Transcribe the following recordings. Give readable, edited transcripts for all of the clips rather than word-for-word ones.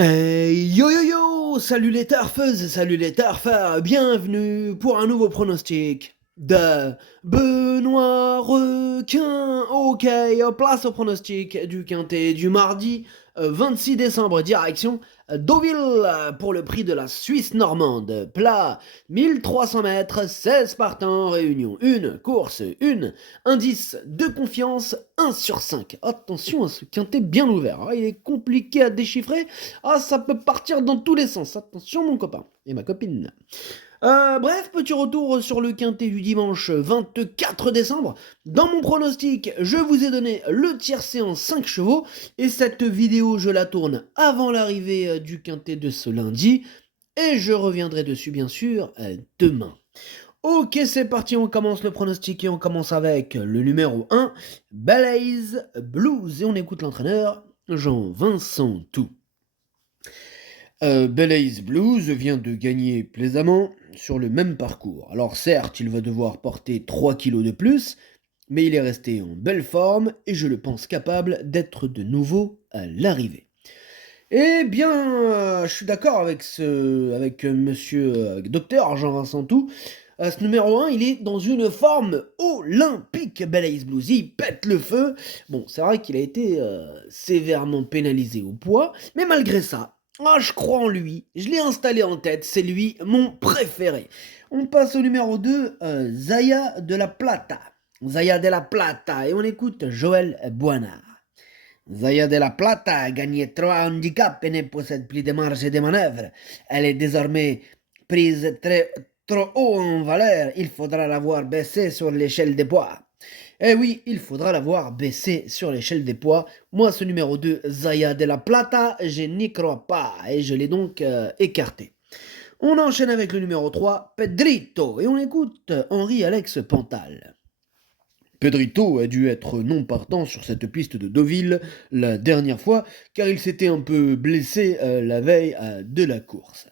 Yo yo yo! Salut les turfeuses, salut les turfeurs, bienvenue pour un nouveau pronostic de Benoît Requin. Ok, place au pronostic du quintet du mardi 26 décembre, direction Deauville pour le prix de la Suisse normande. Plat 1300 mètres, 16 partants, réunion 1, course 1, indice de confiance 1 sur 5. Attention à ce quintet bien ouvert, il est compliqué à déchiffrer. Ça peut partir dans tous les sens. Attention, mon copain et ma copine. Bref, petit retour sur le quintet du dimanche 24 décembre. Dans mon pronostic, je vous ai donné le tiercé en 5 chevaux. Et cette vidéo, je la tourne avant l'arrivée du quintet de ce lundi. Et je reviendrai dessus, bien sûr, demain. Ok, c'est parti, on commence le pronostic et on commence avec le numéro 1, Balaise Blues. Et on écoute l'entraîneur, Jean-Vincent Tout. Balaise Blues vient de gagner plaisamment sur le même parcours. Alors certes, il va devoir porter 3 kilos de plus, mais il est resté en belle forme et je le pense capable d'être de nouveau à l'arrivée. Eh bien, je suis d'accord avec monsieur docteur Jean-Vincent Tout. Ce numéro 1, il est dans une forme olympique, Balaise Blues. Il pète le feu. Bon, c'est vrai qu'il a été sévèrement pénalisé au poids, mais malgré ça, je crois en lui. Je l'ai installé en tête. C'est lui, mon préféré. On passe au numéro 2, Zaya de la Plata. Zaya de la Plata. Et on écoute Joël Boinard. Zaya de la Plata a gagné 3 handicaps et ne possède plus de marge de manœuvre. Elle est désormais prise trop haut en valeur. Il faudra l'avoir baissée sur l'échelle des poids. Eh oui, il faudra l'avoir baissée sur l'échelle des poids. Moi, ce numéro 2, Zaya de la Plata, je n'y crois pas et je l'ai donc écarté. On enchaîne avec le numéro 3, Pedrito, et on écoute Henri-Alex Pantal. Pedrito a dû être non partant sur cette piste de Deauville la dernière fois, car il s'était un peu blessé la veille de la course.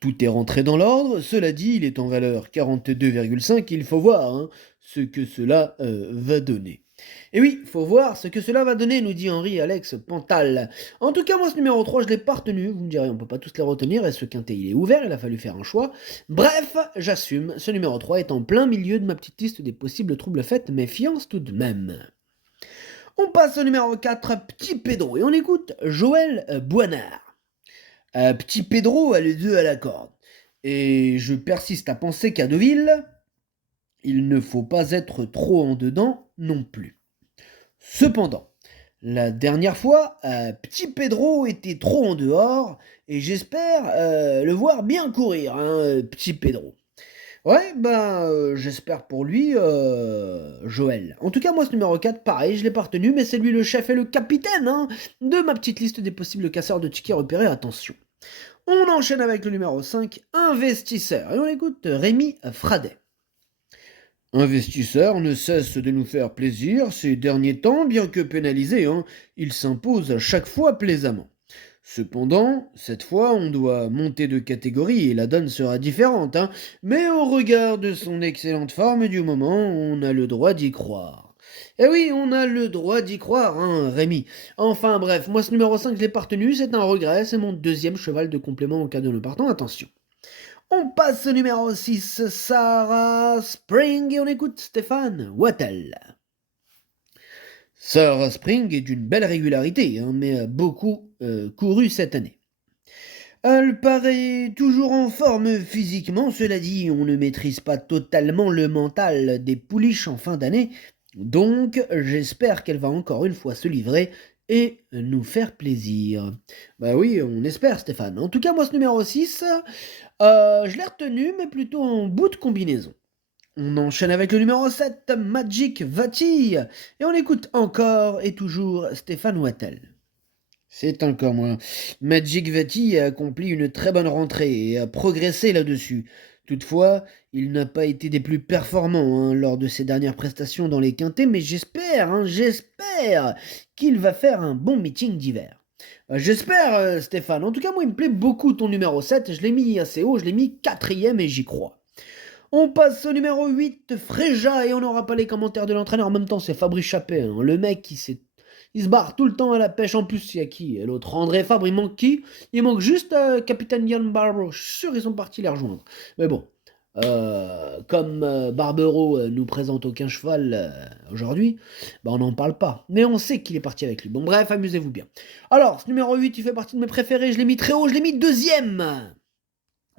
Tout est rentré dans l'ordre, cela dit, il est en valeur 42,5, il faut voir ce que cela va donner. Et oui, il faut voir ce que cela va donner, nous dit Henri-Alex Pantal. En tout cas, moi, ce numéro 3, je ne l'ai pas retenu. Vous me direz, on ne peut pas tous les retenir, et ce quintet, il est ouvert, il a fallu faire un choix. Bref, j'assume, ce numéro 3 est en plein milieu de ma petite liste des possibles troubles faits, méfiance tout de même. On passe au numéro 4, Petit Pedro, et on écoute Joël Boinard. Petit Pedro a les deux à la corde. Et je persiste à penser qu'à Deauville, il ne faut pas être trop en dedans non plus. Cependant, la dernière fois, Petit Pedro était trop en dehors, et j'espère le voir bien courir, Petit Pedro. Ouais, j'espère pour lui, Joël. En tout cas, moi, ce numéro 4, pareil, je l'ai pas retenu, mais c'est lui le chef et le capitaine de ma petite liste des possibles casseurs de tickets repérés, attention. On enchaîne avec le numéro 5, investisseur, et on écoute Rémi Fradet. Investisseur ne cesse de nous faire plaisir ces derniers temps, bien que pénalisé, il s'impose à chaque fois plaisamment. Cependant, cette fois, on doit monter de catégorie et la donne sera différente, mais au regard de son excellente forme du moment, on a le droit d'y croire. Eh oui, on a le droit d'y croire, Rémi. Enfin bref, moi ce numéro 5, je l'ai pas retenu, c'est un regret, c'est mon deuxième cheval de complément en cas de ne partant, attention. On passe au numéro 6, Sarah Spring, et on écoute Stéphane Wattel. Sarah Spring est d'une belle régularité, mais a beaucoup couru cette année. Elle paraît toujours en forme physiquement, cela dit, on ne maîtrise pas totalement le mental des pouliches en fin d'année, donc j'espère qu'elle va encore une fois se livrer et nous faire plaisir. Bah oui, on espère Stéphane. En tout cas, moi ce numéro 6, je l'ai retenu, mais plutôt en bout de combinaison. On enchaîne avec le numéro 7, Magic Vati, et on écoute encore et toujours Stéphane Wattel. C'est encore moins. Magic Vati a accompli une très bonne rentrée et a progressé là-dessus. Toutefois, il n'a pas été des plus performants lors de ses dernières prestations dans les quintets, mais j'espère qu'il va faire un bon meeting d'hiver. J'espère, Stéphane. En tout cas, moi, il me plaît beaucoup ton numéro 7. Je l'ai mis assez haut, je l'ai mis 4e et j'y crois. On passe au numéro 8, Fréja, et on n'aura pas les commentaires de l'entraîneur. En même temps, c'est Fabrice Chappé, le mec Il se barre tout le temps à la pêche. En plus, il y a qui? L'autre André Fabre, il manque qui? Il manque juste Capitaine Ian Barbaro. Je suis sûr qu'ils sont partis les rejoindre. Mais bon, comme Barbaro nous présente aucun cheval aujourd'hui, bah on n'en parle pas. Mais on sait qu'il est parti avec lui. Bon bref, amusez-vous bien. Alors, ce numéro 8, il fait partie de mes préférés. Je l'ai mis très haut, je l'ai mis deuxième.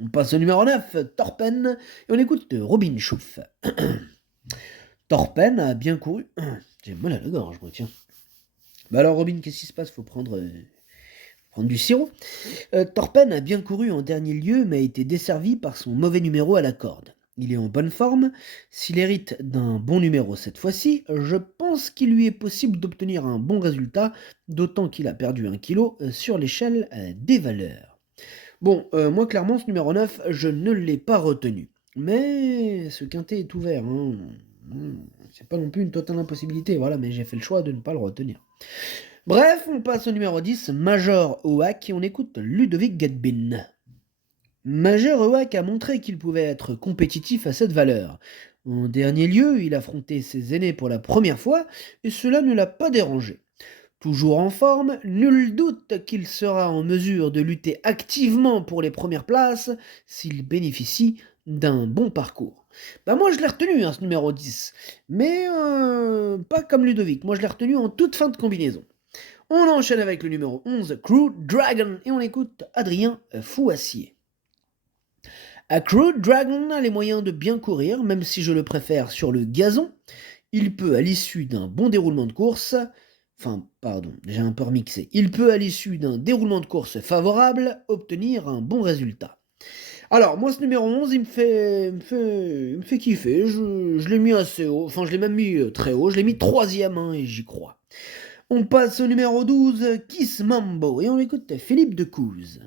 On passe au numéro 9, Torpen, et on écoute Robin Schoof. Torpen a bien couru. J'ai mal à la gorge, moi, tiens. Bah alors, Robin, qu'est-ce qui se passe? Faut prendre du sirop. Torpen a bien couru en dernier lieu, mais a été desservi par son mauvais numéro à la corde. Il est en bonne forme. S'il hérite d'un bon numéro cette fois-ci, je pense qu'il lui est possible d'obtenir un bon résultat, d'autant qu'il a perdu 1 kilo sur l'échelle des valeurs. Bon, moi clairement, ce numéro 9, je ne l'ai pas retenu. Mais ce quintet est ouvert, hein. C'est pas non plus une totale impossibilité, voilà, mais j'ai fait le choix de ne pas le retenir. Bref, on passe au numéro 10, Major Oak, et on écoute Ludovic Gatbin. Major Oak a montré qu'il pouvait être compétitif à cette valeur. En dernier lieu, il affrontait ses aînés pour la première fois, et cela ne l'a pas dérangé. Toujours en forme, nul doute qu'il sera en mesure de lutter activement pour les premières places s'il bénéficie d'un bon parcours. Bah moi je l'ai retenu, ce numéro 10, mais pas comme Ludovic, moi je l'ai retenu en toute fin de combinaison. On enchaîne avec le numéro 11, Crew Dragon, et on écoute Adrien Fouassier. Crew Dragon a les moyens de bien courir, même si je le préfère sur le gazon. Il peut, à l'issue d'un bon déroulement de course, j'ai un peu remixé. Il peut, à l'issue d'un déroulement de course favorable, obtenir un bon résultat. Alors, moi, ce numéro 11, il me fait kiffer. Je l'ai mis assez haut. Enfin, je l'ai même mis très haut. Je l'ai mis 3e, et j'y crois. On passe au numéro 12, Kiss Mambo, et on écoute Philippe Decouze.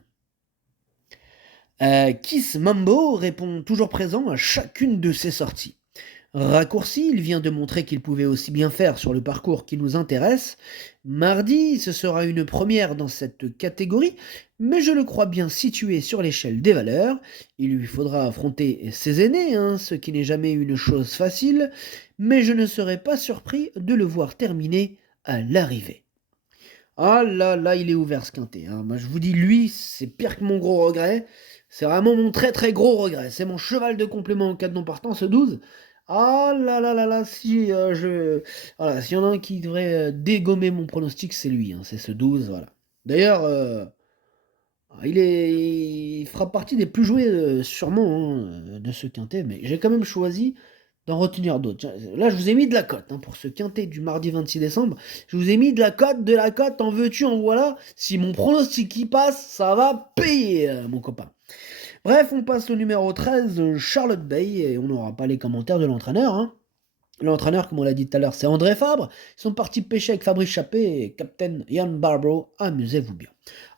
Kiss Mambo répond toujours présent à chacune de ses sorties. Raccourci, il vient de montrer qu'il pouvait aussi bien faire sur le parcours qui nous intéresse. Mardi, ce sera une première dans cette catégorie, mais je le crois bien situé sur l'échelle des valeurs. Il lui faudra affronter ses aînés, ce qui n'est jamais une chose facile, mais je ne serais pas surpris de le voir terminer à l'arrivée. Ah là là, il est ouvert ce quintet. Moi je vous dis, lui, c'est pire que mon gros regret. C'est vraiment mon très très gros regret. C'est mon cheval de complément en cas de non-partance, ce 12. Ah là là là là, si voilà, s'il y en a un qui devrait dégommer mon pronostic, c'est lui, c'est ce 12, voilà. D'ailleurs, il fera partie des plus joués sûrement de ce quintet, mais j'ai quand même choisi d'en retenir d'autres. Là, je vous ai mis de la cote pour ce quintet du mardi 26 décembre. Je vous ai mis de la cote, en veux-tu, en voilà. Si mon pronostic y passe, ça va payer, mon copain. Bref, on passe au numéro 13, Charlotte Bay, et on n'aura pas les commentaires de l'entraîneur. L'entraîneur, comme on l'a dit tout à l'heure, c'est André Fabre. Ils sont partis pêcher avec Fabrice Chappé et Captain Ian Barbaro. Amusez-vous bien.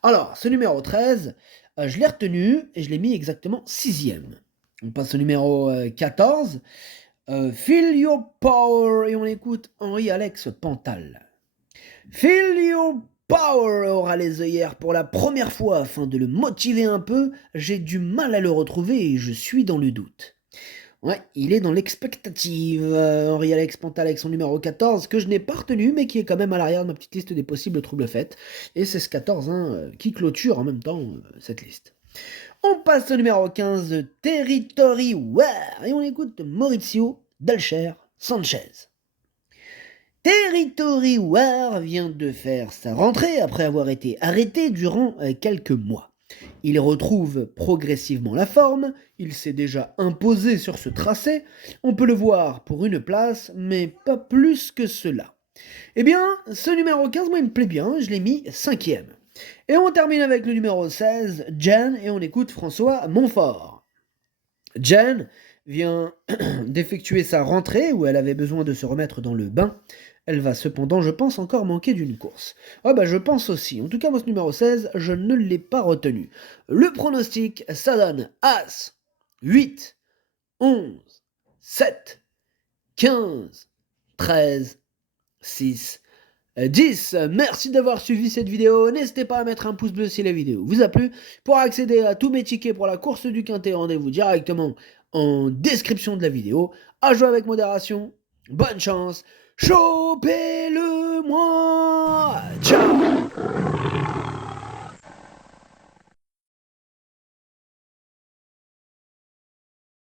Alors, ce numéro 13, je l'ai retenu et je l'ai mis exactement 6e. On passe au numéro 14, Feel Your Power, et on écoute Henri-Alex Pantal. Feel Your Power aura les œillères pour la première fois afin de le motiver un peu. J'ai du mal à le retrouver et je suis dans le doute. Ouais, il est dans l'expectative, Henri-Alex Pantal avec son numéro 14, que je n'ai pas retenu, mais qui est quand même à l'arrière de ma petite liste des possibles troubles faits. Et c'est ce 14 qui clôture en même temps cette liste. On passe au numéro 15, Territory War, et on écoute Maurizio Dalcher Sanchez. Territory War vient de faire sa rentrée après avoir été arrêté durant quelques mois. Il retrouve progressivement la forme, il s'est déjà imposé sur ce tracé, on peut le voir pour une place, mais pas plus que cela. Eh bien, ce numéro 15, moi il me plaît bien, je l'ai mis 5e. Et on termine avec le numéro 16, Jen, et on écoute François Montfort. Jen vient d'effectuer sa rentrée où elle avait besoin de se remettre dans le bain. Elle va cependant, je pense, encore manquer d'une course. Je pense aussi. En tout cas, moi, ce numéro 16, je ne l'ai pas retenu. Le pronostic, ça donne As, 8, 11, 7, 15, 13, 6, 10. Merci d'avoir suivi cette vidéo. N'hésitez pas à mettre un pouce bleu si la vidéo vous a plu. Pour accéder à tous mes tickets pour la course du quintet, rendez-vous directement en description de la vidéo. À jouer avec modération. Bonne chance. Chopez-le